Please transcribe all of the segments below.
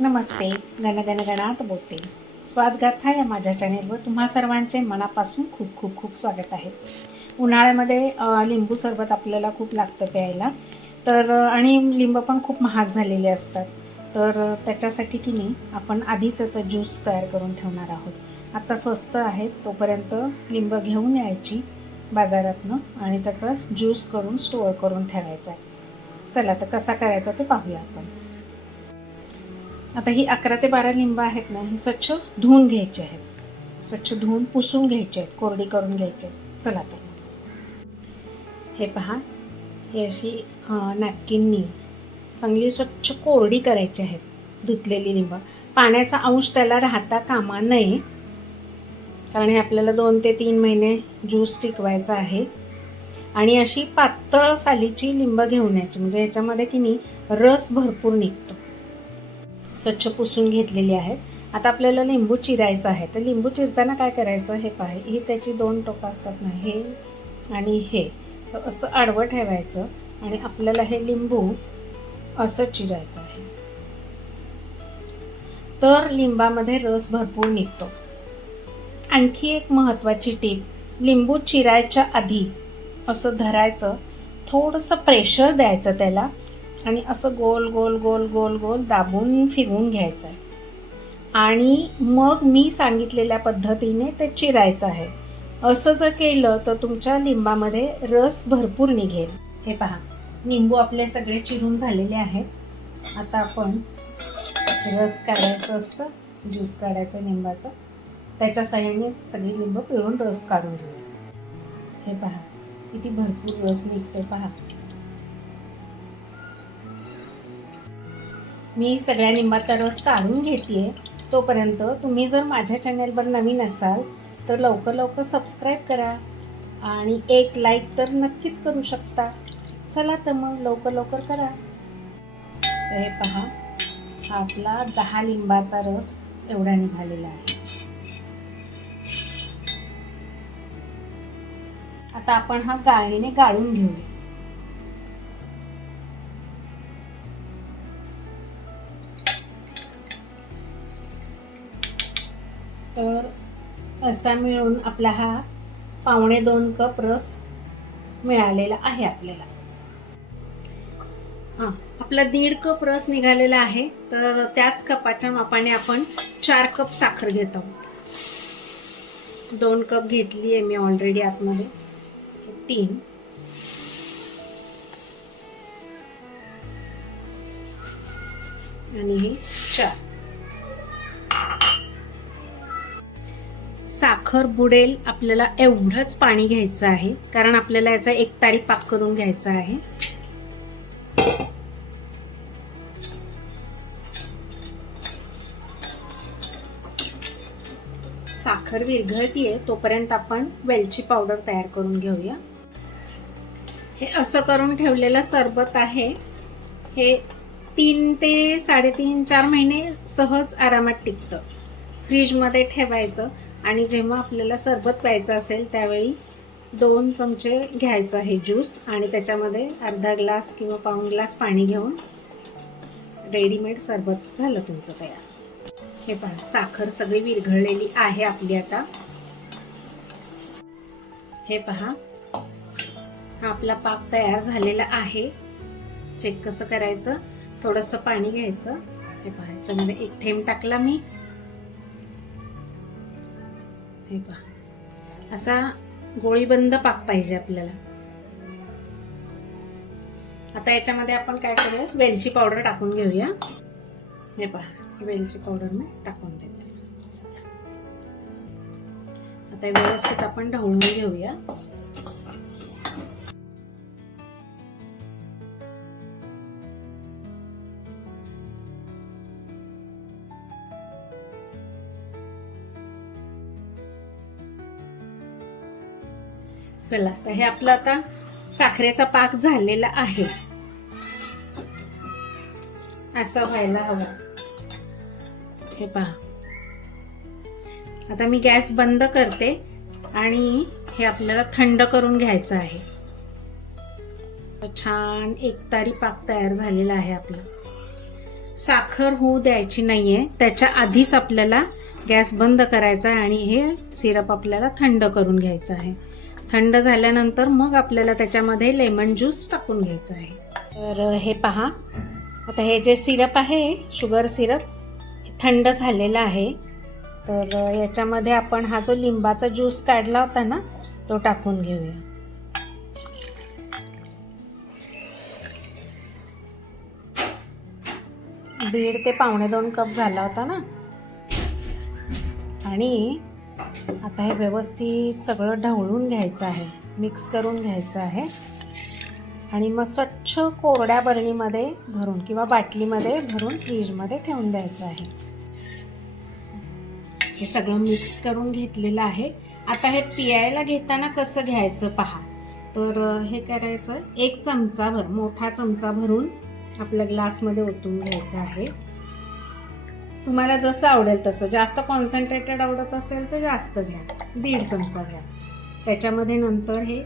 नमस्ते. गणगणगणात बोलते. स्वादगाथा या माझ्या चॅनेलवर तुम्हा सर्वांचे मनापासून खूप खूप खूप स्वागत आहे. उन्हाळ्यामध्ये लिंबू सरबत आपल्याला खूप लागतं प्यायला. आणि लिंब पण खूप महाग झालेले असतात. त्याच्यासाठी की नाही आपण आधीच याचा ज्यूस तयार करून ठेवणार आहोत. आत्ता स्वस्त आहेत, तोपर्यंत लिंब घेऊन यायची बाजारातनं आणि त्याचा ज्यूस करून स्टोअर करून ठेवायचा आहे. चला तर कसा करायचा ते पाहूया आपण. आता ही 11 ते 12 लिंब आहेत ना, ही स्वच्छ धुवून घ्यायची आहेत. स्वच्छ धुवून पुसून घ्यायचे आहेत, कोरडी करून घ्यायचे. चला तर हे पहा, हे अशी नॅपकिननी चांगली स्वच्छ कोरडी करायची आहेत धुतलेली लिंब. पाण्याचा अंश त्याला राहता कामा नये, कारण हे आपल्याला 2 ते 3 महिने ज्यूस टिकवायचा आहे. आणि अशी पातळ सालीची लिंब घेऊन यायची, म्हणजे याच्यामध्ये की नाही रस भरपूर निघतो. स्वच्छ पुसून घेतलेली आहेत. आता आपल्याला लिंबू चिरायचं आहे. तर लिंबू चिरताना काय करायचं हे पहा, ही त्याची 2 टोकं असतात ना, हे आणि हे. तर असं आडवं ठेवायचं आणि आपल्याला हे लिंबू असं चिरायचं आहे. तर लिंबामध्ये रस भरपूर निघतो. आणखी एक महत्त्वाची टीप, लिंबू चिरायच्या आधी असं धरायचं, थोडंसं प्रेशर द्यायचं त्याला आणि असं गोल गोल गोल गोल गोल दाबून फिरवून घ्यायचं आहे. आणि मग मी सांगितलेल्या पद्धतीने ते चिरायचं आहे. असं जर केलं तर तुमच्या लिंबामध्ये रस भरपूर निघेल. हे पहा, लिंबू आपले सगळे चिरून झालेले आहेत. आता आपण रस काढायचं असतं, ज्यूस काढायचं लिंबाचं. त्याच्या साहाय्याने सगळी लिंब पिळून रस काढून घेऊ. हे पहा, किती भरपूर रस निघते पहा. मी सगळ्या लिंबाचा रस काढून घेते. तोपर्यंत तुम्ही जर माझ्या चॅनलवर नवीन असाल तर लवकर लवकर सबस्क्राईब करा आणि एक लाईक तर नक्कीच करू शकता. चला तर मग लवकर लवकर करा. तर हे पहा, हा आपला 10 लिंबाचा रस एवढा निघालेला आहे. आता आपण हा गाळणीने गाळून घेऊ. तर असा मिळून आपला हा 1.25 कप रस मिळालेला आहे आपल्याला. आपला 1.5 कप रस निघालेला आहे. तर त्याच कपाच्या मापाने आपण 4 कप साखर घेत आहोत. 2 कप घेतली आहे मी ऑलरेडी आतमध्ये. 3 आणि हे 4. साखर बुडेल आपल्याला एवढंच पाणी घ्यायचं आहे, कारण आपल्याला याचा एकतारी पाक करून घ्यायचा आहे. साखर विरघळतीये तोपर्यंत आपण वेलची पावडर तयार करून घेऊया. हे असं करून ठेवलेलं सरबत आहे. हे 3 ते 3.5-4 महिने सहज आरामात टिकतं. फ्रीजमध्ये ठेवायचं आणि जेव्हा आपल्याला सरबत प्यायचं असेल त्यावेळी 2 चमचे घ्यायचं हे ज्यूस आणि त्याच्यामध्ये अर्धा ग्लास किंवा पाऊण ग्लास पाणी घेऊन रेडीमेड सरबत झालं तुमचं तयार. हे पहा, साखर सगळी विरघळलेली आहे आपली. आता हे पहा, हा आपला पाक तयार झालेला आहे. चेक कसं करायचं, थोडंसं पाणी घ्यायचं. हे पहा, याच्यामध्ये 1 थेंब टाकला मी. हे पहा, असा गोळीबंद पाक पाहिजे आपल्याला. आता याच्यामध्ये आपण काय करूया, वेलची पावडर टाकून घेऊया. हे पहा, वेलची पावडर मी टाकून देते. आता व्यवस्थित आपण ढवळून घेऊया. चला, तर हे आपलं आता साखरेचा पाक झालेला आहे. असं व्हायला हवं. हे पहा, आता मी गॅस बंद करते आणि हे आपल्याला थंड करून घ्यायचं आहे. छान एकतारी पाक तयार झालेला आहे आपला. साखर होऊ द्यायची नाहीये, त्याच्या आधीच आपल्याला गॅस बंद करायचा आहे आणि हे सिरप आपल्याला थंड करून घ्यायचं आहे. थंड झाल्यानंतर मग आपल्याला त्याच्यामध्ये लेमन ज्यूस टाकून घ्यायचा आहे. तर हे पहा, आता हे जे सिरप आहे शुगर सिरप थंड झालेला आहे. तर याच्यामध्ये आपण हा जो लिंबाचा ज्यूस काढला होता ना तो टाकून घेऊया. दीड ते पावणे 2 कप झाला होता ना. आणि आता हे व्यवस्थित सगळं ढवळून घ्यायचं आहे, मिक्स करून घ्यायचं आहे आणि मग स्वच्छ कोरड्या बरणीमध्ये भरून किंवा बाटलीमध्ये भरून फ्रीजमध्ये ठेवून द्यायचं आहे. हे सगळं मिक्स करून घेतलेलं आहे. आता हे पियायला घेताना कसं घ्यायचं पहा. तर हे करायचं, 1 चमचाभर, मोठा चमचा भरून आपल्या ग्लासमध्ये ओतून घ्यायचं आहे. तुम्हाला जसं आवडेल तसं, जास्त कॉन्सन्ट्रेटेड आवडत असेल तर जास्त घ्या, 1.5 चमचा घ्या. त्याच्यामध्ये नंतर हे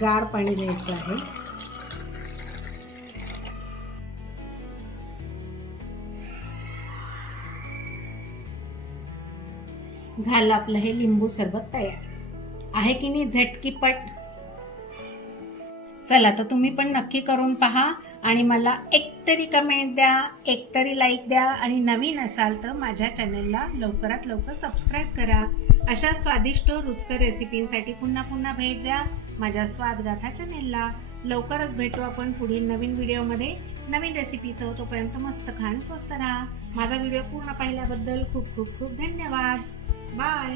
गार पाणी घ्यायचं आहे. झालं आपलं हे लिंबू सरबत तयार आहे की नाही, झटकीपट. चला तर तुम्ही पण नक्की करून पहा आणि मला एक तरी कमेंट द्या, एक तरी लाईक द्या आणि नवीन असाल तर माझ्या चॅनलला लवकरात लवकर सबस्क्राईब करा. अशा स्वादिष्ट रुचकर रेसिपींसाठी पुन्हा पुन्हा भेट द्या माझ्या स्वादगाथा चॅनलला. लवकरच भेटू आपण पुढील नवीन व्हिडिओमध्ये नवीन रेसिपीसह. तोपर्यंत मस्त खान, स्वस्त राहा. माझा व्हिडिओ पूर्ण पाहिल्याबद्दल खूप खूप खूप धन्यवाद. बाय.